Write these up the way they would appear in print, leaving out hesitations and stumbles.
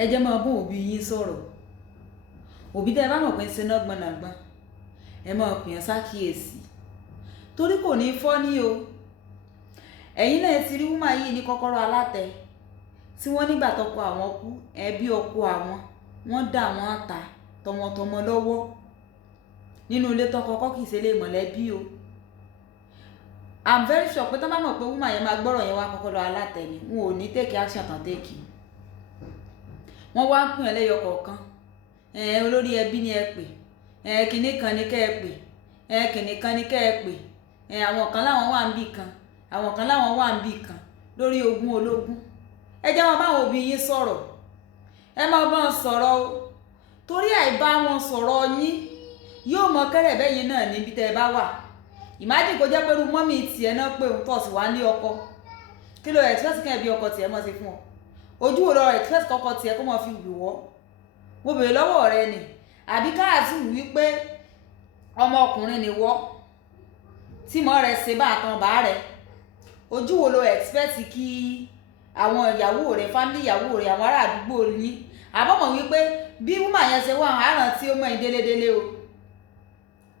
ẹ jẹ́ máa bó òbí yín sọ̀rọ̀. Òbí tẹ́ ẹ bá mọ̀ pé ń ṣe náà gbọ̀nàgbọ̀n ẹ máa pè yàn sákìyèsí torí kò ní fọ́ ní o. Ẹ̀yin náà ti rí wúmà yìí ní kọ́kọ́rọ́ alátẹ tí wọ́n nígbà tọkọ àwọn kú ẹbí ọkọ àwọn wọ́n dà wọ́n ta tọmọtọmọ lọ́wọ́ nínú ilé tọkọ kọ́ kìí ṣe lè mọ̀lẹ́bí o. I'm very sure pé tọ́ bá mọ̀ pé wúmà yẹn máa gbọ́rọ̀ yẹn wá kọ́kọ́rọ́ alátẹ ni wọn ò ní take action tán take. Wọ́n wá ń pín ẹlẹ́yọ kọ̀ọ̀kan olórí ẹbí ni ẹ pè kìnní kan ni kẹ́ ẹ pè kìnní kan ni kẹ́ ẹ pè àwọn kan láwọn wà ń bì kan àwọn kan láwọn wà ń bì kan lórí ogún ológun. Ẹ jẹ́ wọn báwọn òbí yín sọ̀rọ̀ ẹ máa bá wọn sọ̀rọ̀ o torí àìbá wọn sọ̀rọ̀ yín yóò mọ kẹ́rẹ̀ bẹ́yìn náà níbi tẹ́ ẹ bá wà. Imagine kó jẹ́ pé irú mọ́mì tiẹ̀ náà pé òun tọ̀ sí wá ní ọkọ kí ló expect kẹ́ ẹ bí ọkọ tiẹ̀ mọ́ sí fún ọ ojú wo lọ expect kọ́kọ́ tiẹ̀ kó mọ́ fi wù wọ́ wo bèrè lọ́wọ́ rẹ ni àbí káàtì wípé ọmọ ọkùnrin ni wọ́ tí mọ́ rẹ ṣe bá tan bá rẹ ojú wo lo expect kí àwọn ìyàwó rẹ family ìyàwó rẹ àwọn ará àdúgbò yín àbọ̀mọ̀ wípé bí wúmà yẹn ṣe wà àrùn tí ó mọ̀ ìdélédélé o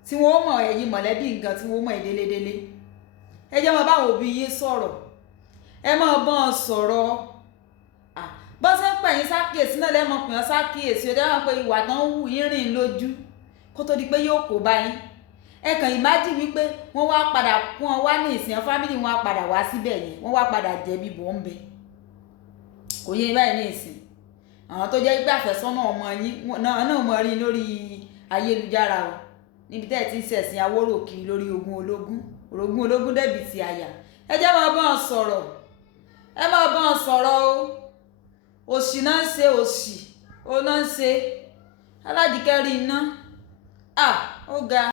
tí wọ́n mọ̀ ẹ̀yin mọ̀lẹ́bí nǹkan tí wọ́n mọ̀ ìdélédélé. Ẹ jẹ́ wọn báwọn òbí yín sọ̀rọ̀ ẹ máa bọ́n sọ̀rọ̀ bọ́n ṣe ń pè yín sákìyèsí náà lẹ́mọ̀ pè yín sákìyèsí ó dáhùn pé ìwà tán wù yín rìn lójú kó tó di pé yóò kó bá yín. Ẹ kàn imagine wípé wọ́n wá padà kún ọ wá ní ìsìn fámìlì wọn á padà wá síbẹ̀ yẹn wọ́n wá padà jẹ̀bi bò ń bẹ kò yé báyìí ní ìsìn àwọn tó jẹ́ pé àfẹ́sọ́nà ọmọ yín náà mọ̀ rí lórí ayélujára o níbi tẹ́ ẹ ti ń ṣẹ̀sìn awóró kiri lórí ogún ológun dẹ̀bi ti àyà. Ẹ jẹ́ máa bá wọn sọ̀rọ̀ ẹ máa bá wọn sọ̀rọ̀ o òṣì náà ń ṣe òṣì ó náà ń ṣe aládìkẹ́rì iná ó ga.